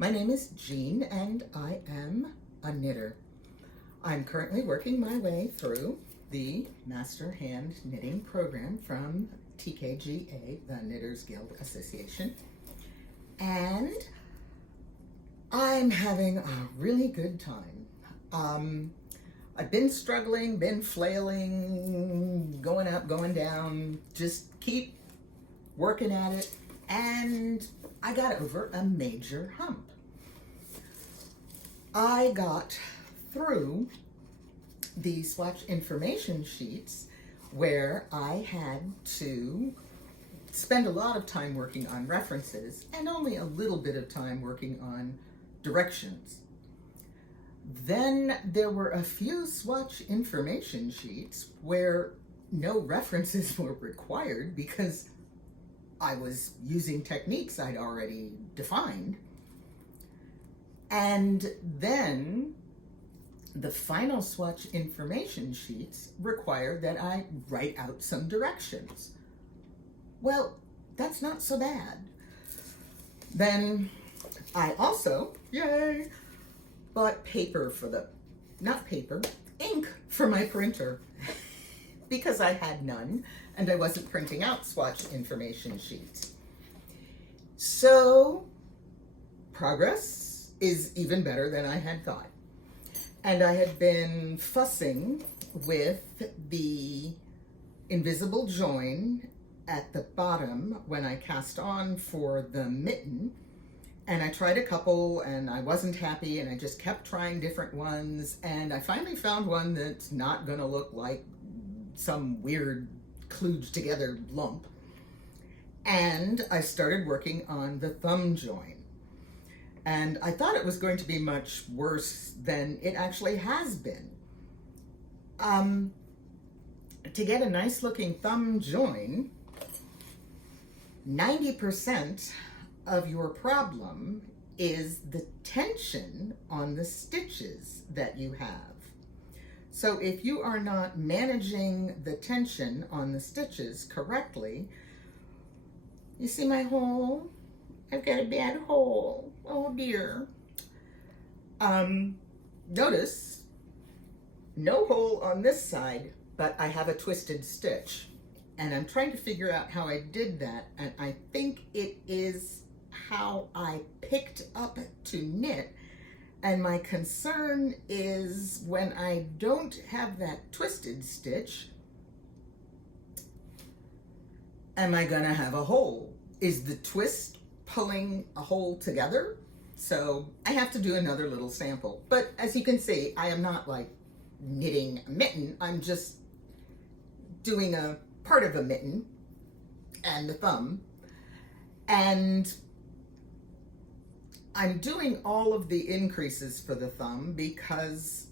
My name is Jean and I am a knitter. I'm currently working my way through the Master Hand Knitting program from TKGA, the Knitters Guild Association. And I'm having a really good time. I've been struggling, been flailing, going up, going down, just keep working at it, and I got over a major hump. I got through the swatch information sheets where I had to spend a lot of time working on references and only a little bit of time working on directions. Then there were a few swatch information sheets where no references were required because I was using techniques I'd already defined. And then the final swatch information sheets require that I write out some directions. Well, that's not so bad. Then I also, yay, bought paper for ink for my printer because I had none and I wasn't printing out swatch information sheets. So progress is even better than I had thought. And I had been fussing with the invisible join at the bottom when I cast on for the mitten. And I tried a couple and I wasn't happy and I just kept trying different ones. And I finally found one that's not gonna look like some weird kludged together lump. And I started working on the thumb join. And I thought it was going to be much worse than it actually has been. To get a nice looking thumb join, 90% of your problem is the tension on the stitches that you have. So if you are not managing the tension on the stitches correctly, you see my hole? I've got a bad hole. Oh dear. Notice no hole on this side, but I have a twisted stitch. And I'm trying to figure out how I did that. And I think it is how I picked up to knit. And my concern is when I don't have that twisted stitch, am I gonna have a hole? Is the twist pulling a hole together? So I have to do another little sample. But as you can see, I am not like knitting a mitten. I'm just doing a part of a mitten and the thumb. And I'm doing all of the increases for the thumb because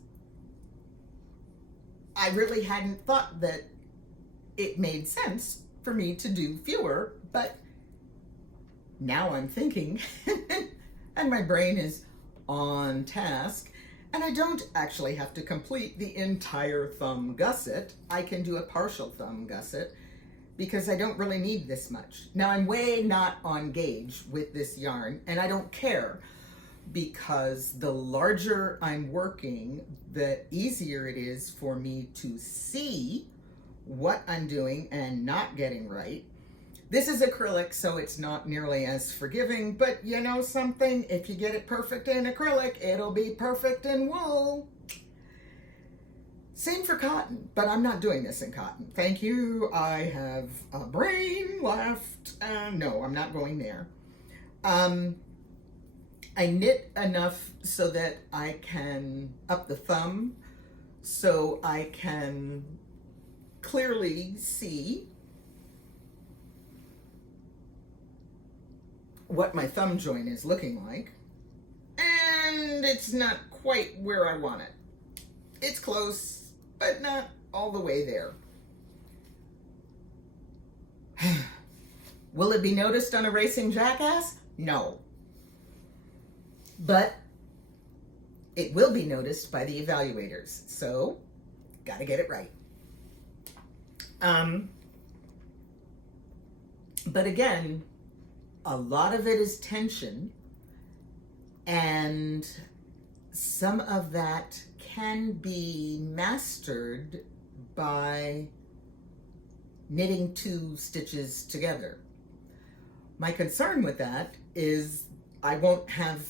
I really hadn't thought that it made sense for me to do fewer, but now I'm thinking and my brain is on task, and I don't actually have to complete the entire thumb gusset. I can do a partial thumb gusset because I don't really need this much. Now I'm way not on gauge with this yarn, and I don't care because the larger I'm working, the easier it is for me to see what I'm doing and not getting right. This is acrylic, so it's not nearly as forgiving, but you know something? If you get it perfect in acrylic, it'll be perfect in wool. Same for cotton, but I'm not doing this in cotton. Thank you, I have a brain left. No, I'm not going there. I knit enough so that I can up the thumb, so I can clearly see what my thumb join is looking like, and it's not quite where I want it. It's close, but not all the way there. Will it be noticed on a racing jackass? No. But it will be noticed by the evaluators, so gotta get it right. But again, a lot of it is tension, And some of that can be mastered by knitting 2 stitches together. My concern with that is I won't have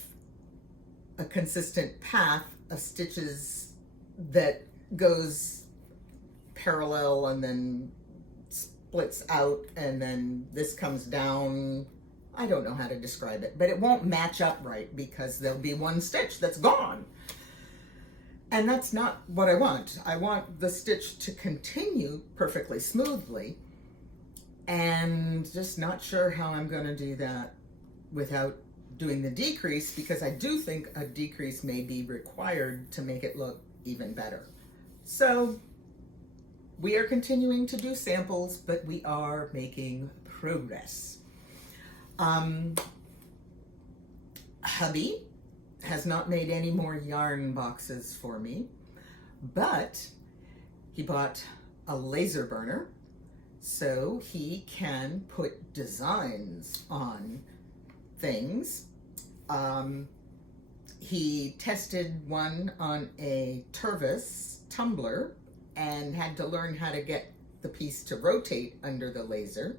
a consistent path of stitches that goes parallel and then splits out and then this comes down. I don't know how to describe it, but it won't match up right because there'll be 1 stitch that's gone. And that's not what I want. I want the stitch to continue perfectly smoothly, and just not sure how I'm going to do that without doing the decrease, because I do think a decrease may be required to make it look even better. So we are continuing to do samples, but we are making progress. Hubby has not made any more yarn boxes for me, but he bought a laser burner so he can put designs on things. He tested one on a Tervis tumbler and had to learn how to get the piece to rotate under the laser.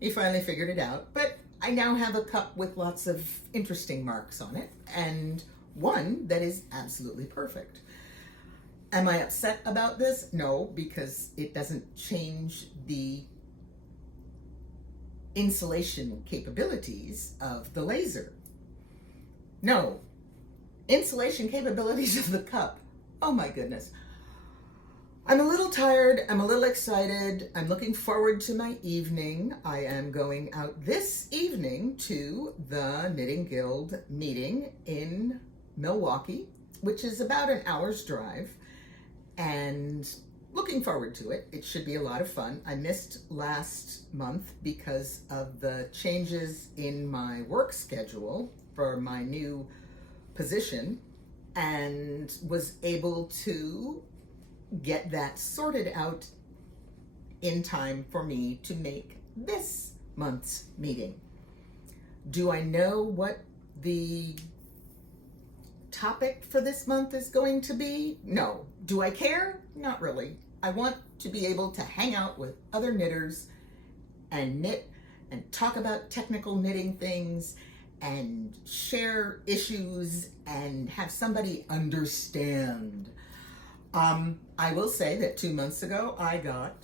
He finally figured it out, but I now have a cup with lots of interesting marks on it and one that is absolutely perfect. Am I upset about this? No, because it doesn't change the insulation capabilities of the laser. No, insulation capabilities of the cup. Oh my goodness. I'm a little tired, I'm a little excited, I'm looking forward to my evening. I am going out this evening to the Knitting Guild meeting in Milwaukee, which is about an hour's drive, and looking forward to it. It should be a lot of fun. I missed last month because of the changes in my work schedule for my new position, and was able to get that sorted out in time for me to make this month's meeting. Do I know what the topic for this month is going to be? No. Do I care? Not really. I want to be able to hang out with other knitters and knit and talk about technical knitting things and share issues and have somebody understand. I will say that 2 months ago, I got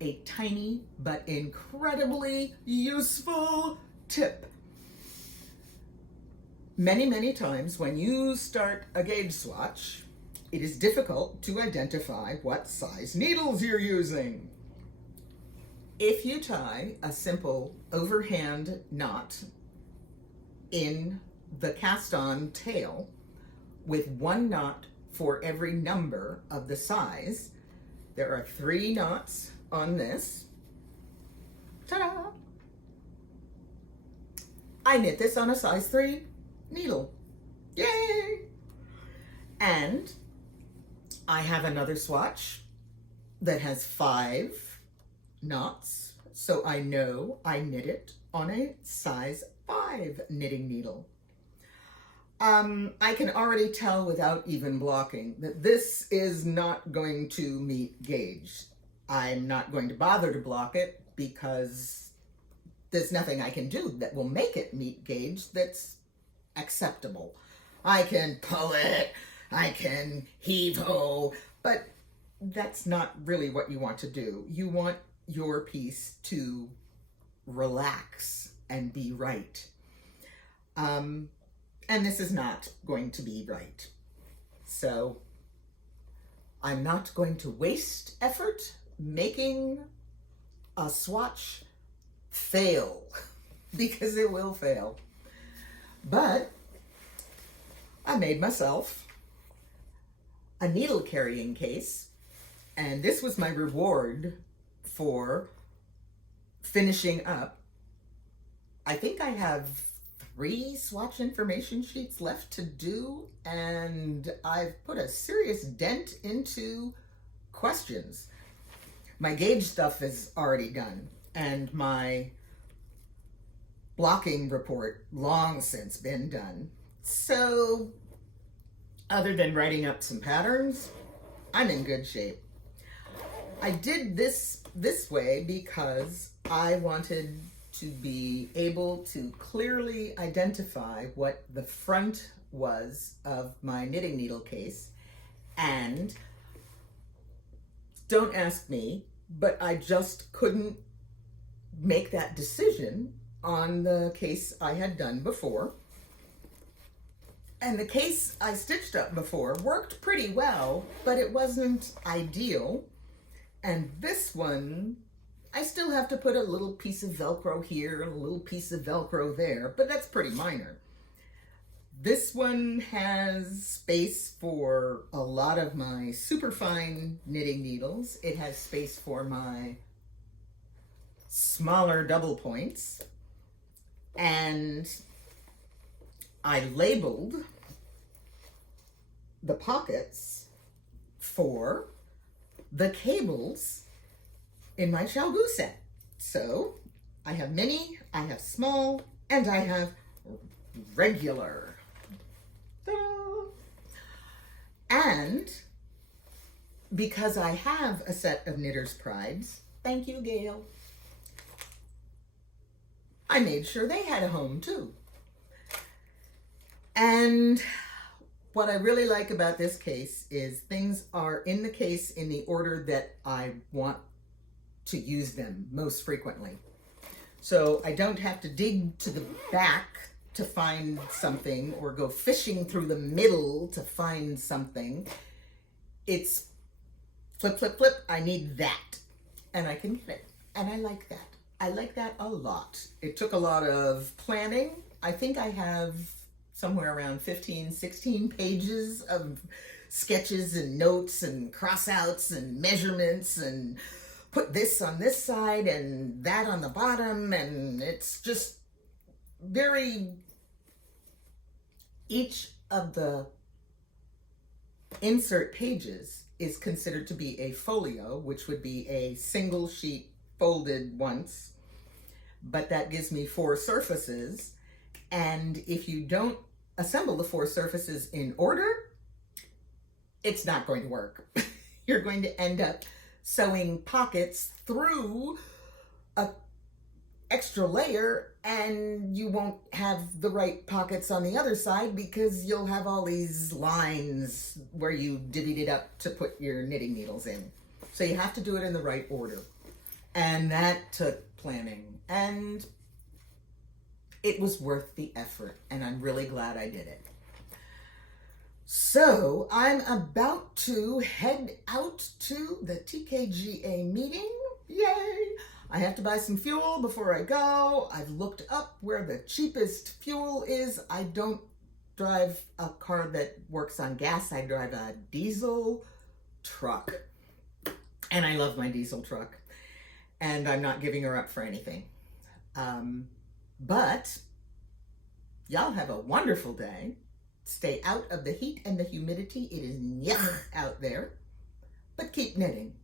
a tiny but incredibly useful tip. Many, many times when you start a gauge swatch, it is difficult to identify what size needles you're using. If you tie a simple overhand knot in the cast-on tail with 1 knot for every number of the size, there are 3 knots on this. Ta-da! I knit this on a size 3 needle. Yay! And I have another swatch that has 5 knots, so I know I knit it on a size 5 knitting needle. I can already tell without even blocking that this is not going to meet gauge. I'm not going to bother to block it because there's nothing I can do that will make it meet gauge that's acceptable. I can pull it, I can heave-ho, but that's not really what you want to do. You want your piece to relax and be right. And this is not going to be right. So I'm not going to waste effort making a swatch fail, because it will fail. But I made myself a needle carrying case, and this was my reward for finishing up. I think I have 3 swatch information sheets left to do, and I've put a serious dent into questions. My gauge stuff is already done, and my blocking report long since been done. So, other than writing up some patterns, I'm in good shape. I did this way because I wanted to be able to clearly identify what the front was of my knitting needle case. And don't ask me, but I just couldn't make that decision on the case I had done before. And the case I stitched up before worked pretty well, but it wasn't ideal. And this one, I still have to put a little piece of Velcro here and a little piece of Velcro there, but that's pretty minor. This one has space for a lot of my super fine knitting needles. It has space for my smaller double points. And I labeled the pockets for the cables in my Chalgu set. So I have mini, I have small, and I have regular. Ta-da! And because I have a set of Knitter's Prides, thank you, Gail, I made sure they had a home too. And what I really like about this case is things are in the case in the order that I want to use them most frequently. So I don't have to dig to the back to find something or go fishing through the middle to find something. It's flip, flip, flip, I need that. And I can get it. And I like that. I like that a lot. It took a lot of planning. I think I have somewhere around 15, 16 pages of sketches and notes and crossouts and measurements and put this on this side and that on the bottom. And it's just very, each of the insert pages is considered to be a folio, which would be a single sheet folded once, but that gives me 4 surfaces. And if you don't assemble the 4 surfaces in order, it's not going to work. You're going to end up sewing pockets through an extra layer, and you won't have the right pockets on the other side because you'll have all these lines where you divvied it up to put your knitting needles in. So you have to do it in the right order. And that took planning, and it was worth the effort, and I'm really glad I did it. So I'm about to head out to the TKGA meeting. Yay! I have to buy some fuel before I go. I've looked up where the cheapest fuel is. I don't drive a car that works on gas. I drive a diesel truck, and I love my diesel truck, and I'm not giving her up for anything. But y'all have a wonderful day. Stay out of the heat and the humidity. It is yuck out there, but keep knitting.